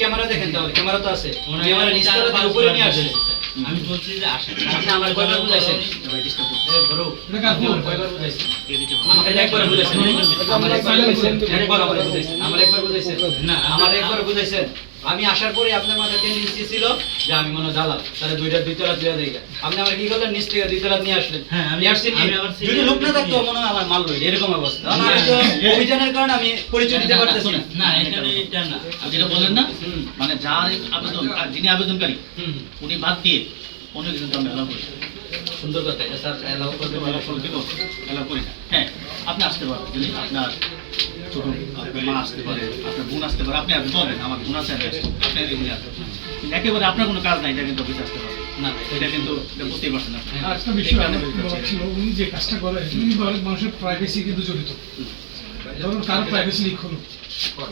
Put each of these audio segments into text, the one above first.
Camera দেখেন তাহলে, camera তো আছে। ক্যামেরা চার নিচতলা পাঁচ থেকে উপরে নিয়ে আসেন। আমি বলছি যে আসেন আপনি আমার কয়বার বুঝাইছেন? আমাকে একবার বুঝাইছেন। আমার একবার বুঝাইছেন। একবার আমার বুঝাইছেন। আমার একবার বুঝাইছেন। না, আমার একবার বুঝাইছেন। আমি আসার পরে আপনার মাথায় টেন্ডেন্সি ছিল যে আমি মনে হয় দালাল। তাহলে দুইটা দুইতলা দুইটা দিকে আপনি আমার কি করলেন? নিচ থেকে দুইতলা নিয়ে আসলেন। হ্যাঁ, নিয়ে আসছেন যদি লোক না থাকতো মনে হয় আমার মাল লইল এরকম অবস্থা। না, অভিযানের কারণে আমি পরিচয় দিতে পারতেছি না। এটা না আপনি যেটা বললেন না মানে যার আবেদন আর যিনি আবেদনকারী উনি বাদ দিয়ে অন্য কিছু আমরা অ্যালাউ করি সুন্দর কথা এটা স্যার অ্যালাউ করবে অ্যালাউ করি না। হ্যাঁ আপনি আসতে পারেন। যদি আপনার ছোট আপনার মা আসতে পারে আপনার বোন আসতে পারে আপনি আপনি বলেন আমার বোন আছে। আপনি এগুলি আসবেন। কিন্তু একেবারে আপনার কোনো কাজ নাই এটা কিন্তু অফিসে আসতে পারবে না এটা কিন্তু বুঝতেই পারছেন না হ্যাঁ। একটা বিষয় উনি যে কাজটা করে উনি অনেক মানুষের প্রাইভেসি কিন্তু জড়িত। ধরুন কারও প্রাইভেসি লিক হলো।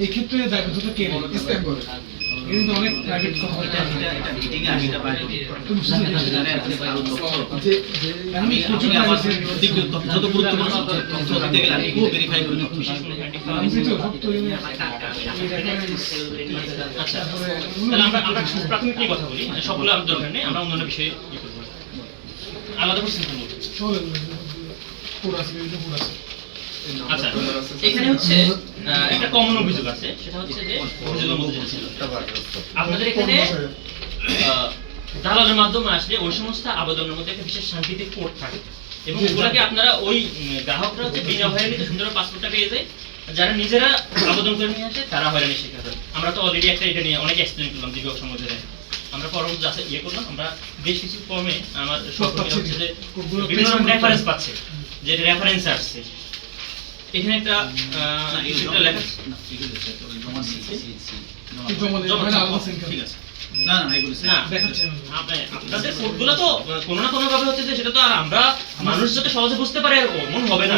এই ক্ষেত্রে দায়বদ্ধতা কে? এ কিন্তু অনেক প্রাইভেট আমি আমি আমি আমি যত গুরুত্বপূর্ণ। তথ্য দিতে গেলে আমি খুব ভেরিফাই করি। আমি আচ্ছা তাহলে আমরা আমরা প্রাথমিক নিয়ে কথা বলি। মানে সবগুলো দরকার নেই আমরা অন্যান্য বিষয়ে ইয়ে আলাদা করে চিন্তা করব পুরো আছে পুরো আছে। আচ্ছা এখানে হচ্ছে একটা কমন অভিযোগ আছে সেটা হচ্ছে যে অভিযোগের মধ্যে যেটা ছিল। আপনাদের এখানে দালালের মাধ্যমে আসলে ওই সমস্ত আবেদনের মধ্যে একটা বিশেষ সাংকেতিক কোড থাকে। এবং ওগুলাকে আপনারা ওই গ্রাহকরা হচ্ছে বিনা হয়রানিতে সুন্দর পাসপোর্টটা পেয়ে যায়। যারা নিজেরা আবেদন করে নিয়ে আসে তারা হয়রানি শিকার হয়। আমরা তো অলরেডি একটা এটা নিয়ে অনেক এক্সপ্লেন করলাম দীর্ঘ সময় ধরে। আমরা পরবর্তী আছে ইয়ে করলাম আমরা বেশ কিছু ফর্মে আমার সহকর্মীরা হচ্ছে যে বিভিন্ন রেফারেন্স পাচ্ছে যে রেফারেন্স আসছে। এখানে একটা লেখা ঠিক আছে না না এগুলো না আপনাদের কোডগুলো তো কোনো না কোনো ভাবে হচ্ছে যে সেটা তো আর আমরা মানুষ যাতে সহজে বুঝতে পারে এমন হবে না।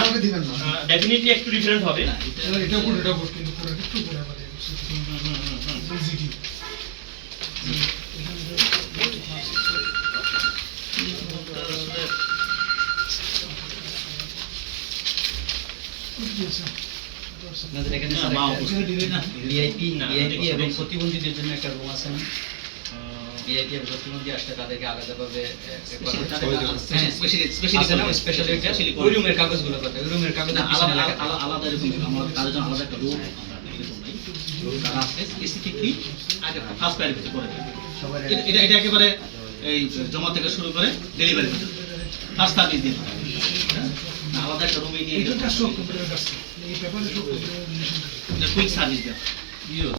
ডেফিনেটলি একটু ডিফারেন্ট হবে। এটা- কিন্তু একটু আপনাদের এখানে। ভিআইপি ভিআইপি এবং প্রতিবন্ধীদের জন্য একটা রুম আছে না? ভিআইপি এবং প্রতিবন্ধী আসলে তাদেরকে আলাদাভাবে আহ, তাদের স্পেশালি স্পেশালি আছে না, special একটা ওই রুমের কাগজগুলো কথা। ওই রুমের কাগজ আলাদা আলাদা- আলাদা আলাদা এরকম আমরা তাদের জন্য আলাদা একটা রুম আমরা এরকম নাই তারা স্পেসিফিকলি আগে ফার্স্ট প্রায়োরিটি করে এটা- একেবারে এই জমা থেকে শুরু করে ডেলিভারি ফার্স্ট সার্ভিস দিয়ে? না, আলাদা একটা রুমে নিয়ে এটা কাজ সব কম্পিউটারের কাছে এই পেপারে সব কম্পিউটারের রিলেশন থাকে কুইক সার্ভিস দেওয়া